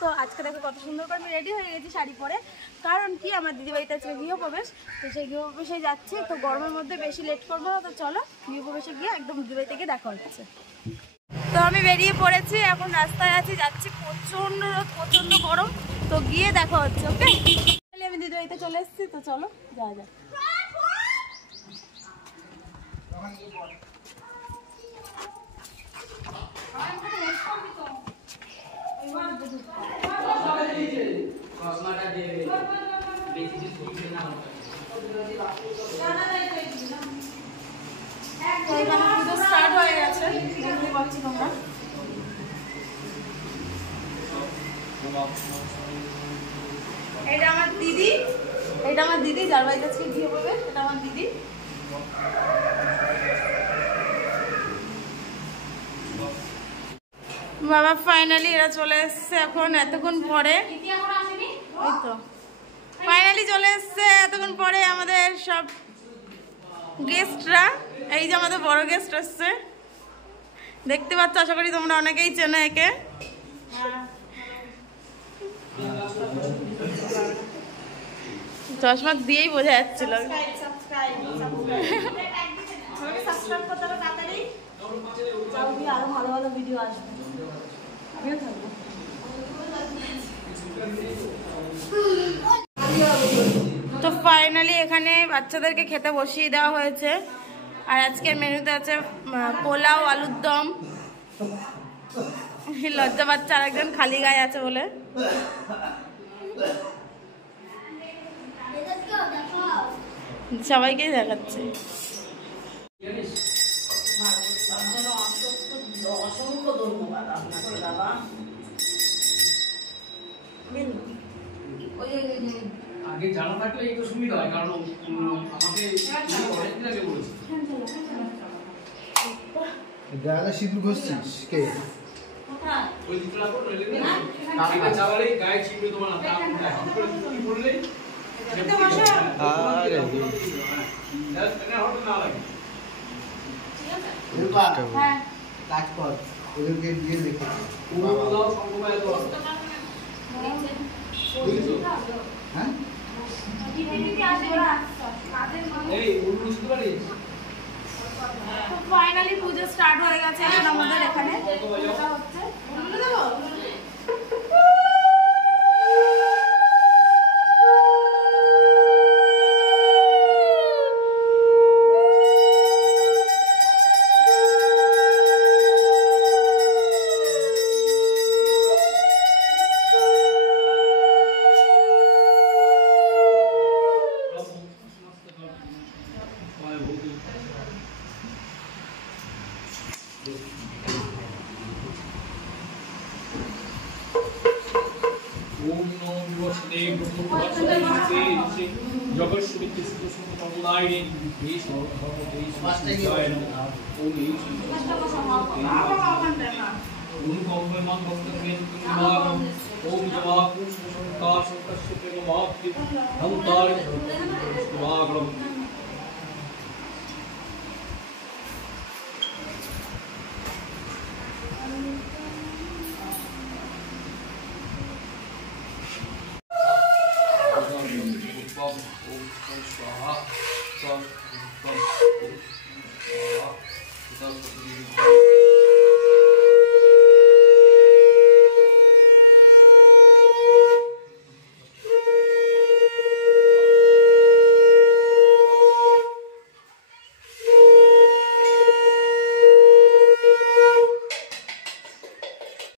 তো আজকে দেখো কত সুন্দর করে আমি রেডি হয়ে গেছি শাড়ি পরে। কারণ কি আমার দিদিবাড়িতে আজকে গৃহপ্রবেশ, তো সেই গৃহপ্রবেশে যাচ্ছি। তো গরমের মধ্যে বেশি লেট করবো না, তো চলো গৃহপ্রবেশে গিয়ে একদম দিদিবাড়ি থেকে দেখা হচ্ছে। তো আমি বেরিয়ে পড়েছি, এখন রাস্তায় আছি, যাচ্ছি। প্রচন্ড রোদ, প্রচন্ড গরম। তো গিয়ে দেখা হচ্ছে। ওকে, আমি দিদিবাড়িতে চলে এসেছি, তো চলো যাওয়া যাক। স্টার্ট হয়ে গেছে, দেখতে পাচ্ছি তোমরা। এটা আমার দিদি, এটা আমার দিদি যার বাড়িতে আজকে গিয়ে বলবে, এটা আমার দিদি। বাবা ফাইনালি এরা চলে এসছে এখন এতক্ষণ পরে। ওই তো ফাইনালি চলে এসছে এতক্ষণ পরে আমাদের সব গেস্টরা। এই যে আমাদের বড় গেস্ট আসছে, দেখতে পাচ্ছ, আশা করি তোমরা অনেকেই চেনো একে। চশমা দিয়েই বোঝা যাচ্ছিল। আরো ভালো ভালো ভিডিও আসবে, আমিও থাকবো। তো ফাইনালি এখানে বাচ্চাদেরকে খেতে বসিয়ে দেওয়া হয়েছে। আর আজকের মেনুতে আছে পোলাও, আলুর দম। লজ্জা বাচ্চা আর একজন খালি গায়ে আছে বলে। সবাইকেই দেখাচ্ছে। অসংখ্য ধন্যবাদ আপনাকে বাবা। আগে জানা থাকলে একটু সুবিধা হয়, কারণ আমাকে অনেকদিন আগে বলেছি। গায়ে সিঁদুর ঘষছিস কে? ওই দিকটা করো রেলে না, কাকে চাওয়ালে গায়ে ছিপে তোমার না, তা কি বললে আরে না হতো না লাগে। রূপা হ্যাঁ কাজ কর, ওদেরকে দিয়ে দেখো ওগুলো সম্ভব তো হ্যাঁ এই উল্লু বুঝতে পারিস। তো ফাইনালি পূজা স্টার্ট হয়ে গেছে আমাদের এখানে। পূজা হচ্ছে,